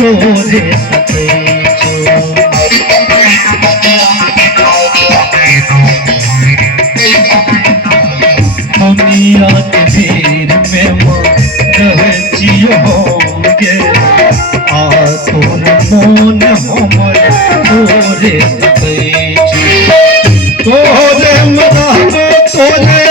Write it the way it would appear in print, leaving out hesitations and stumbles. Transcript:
तोरे सके दुनिया के भीड़ में रहती होंगे आ तोर मोन हमर तोरे सके तोरे मदान तोरे